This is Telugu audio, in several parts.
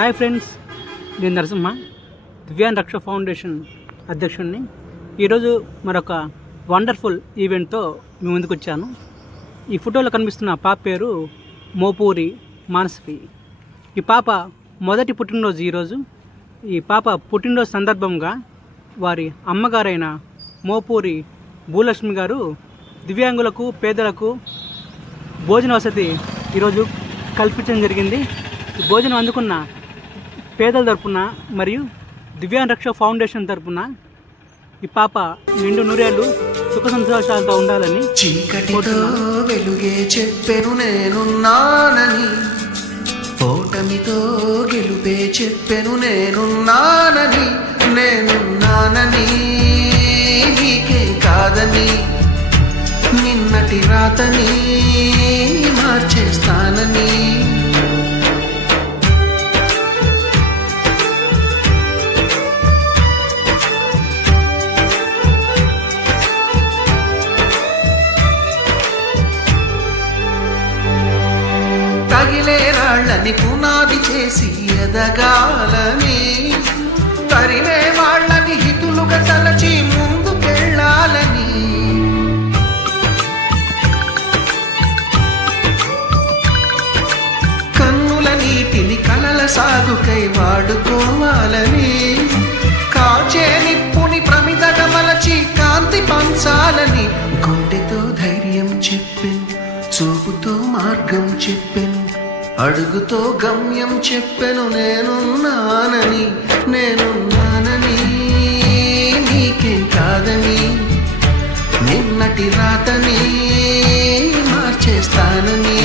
హాయ్ ఫ్రెండ్స్ నేను నరసింహ దివ్యాన్ రక్ష ఫౌండేషన్ అధ్యక్షుడిని ఈరోజు మరొక వండర్ఫుల్ ఈవెంట్తో మీ ముందుకు వచ్చాను. ఈ ఫోటోలో కనిపిస్తున్న పాప పేరు మోపూరి మానసవి. ఈ పాప మొదటి పుట్టినరోజు ఈరోజు. ఈ పాప పుట్టినరోజు సందర్భంగా వారి అమ్మగారైన మోపూరి భూలక్ష్మి గారు దివ్యాంగులకు పేదలకు భోజన వసతి ఈరోజు కల్పించడం జరిగింది. భోజనం అందుకున్న పేదల తరపున మరియు దివ్యాంగ రక్ష ఫౌండేషన్ తరపున ఈ పాప నిండు నూరేళ్ళు సుఖ సంతోషాలతో ఉండాలని చీకటితో వెలుగే చెప్పెను నేనున్నానని ఓటమితో గెలుపే చెప్పెను నేనున్నానని నేనున్నానని నీకేం కాదని నిన్నటి రాతని మార్చేస్తానని రాళ్ళని పునాది చేసి ఎదగాలని తరిమే వాళ్ళని హితులుగా తలచి ముందుకెళ్ళాలని. కన్నుల నీటిని కలల సాగుకై వాడుకోవాలని. కాచే నిప్పుని ప్రమిదగా మలచి కాంతి పంచాలని గుండెతో ధైర్యం చెప్పెను చూపుతో మార్గం చెప్పెను. అడుగుతో గమ్యం చెప్పెను నేనున్నానని నేనున్నానని నీకేం కాదని నిన్నటి రాతని మార్చేస్తానని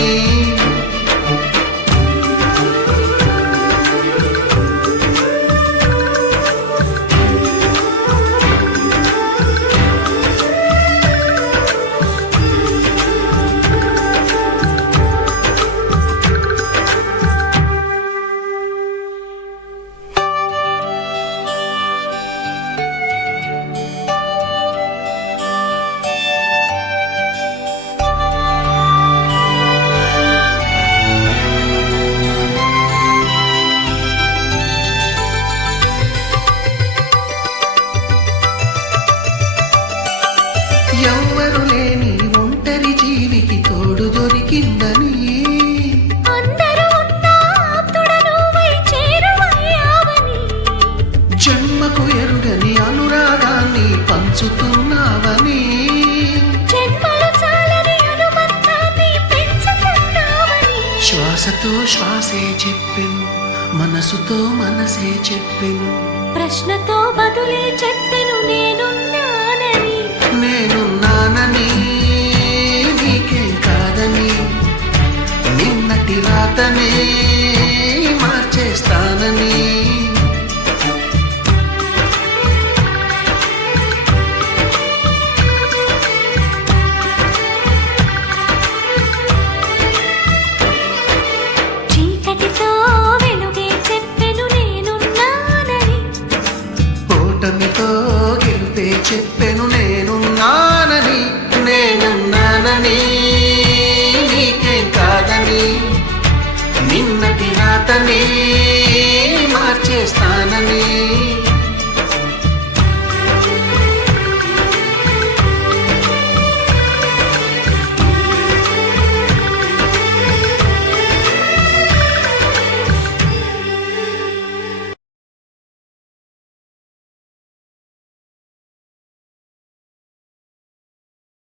ఎవ్వరు లేని ఒంటరి జీవికి తోడు దొరికిందని. జన్మకు ఎరుగని అనురాగాన్ని పెంచుతున్నావని. శ్వాసతో శ్వాసే చెప్పెను మనసుతో మనసే చెప్పెను. ప్రశ్నతో బదులే చెప్పెను అంతనే మార్చేస్తానని. me.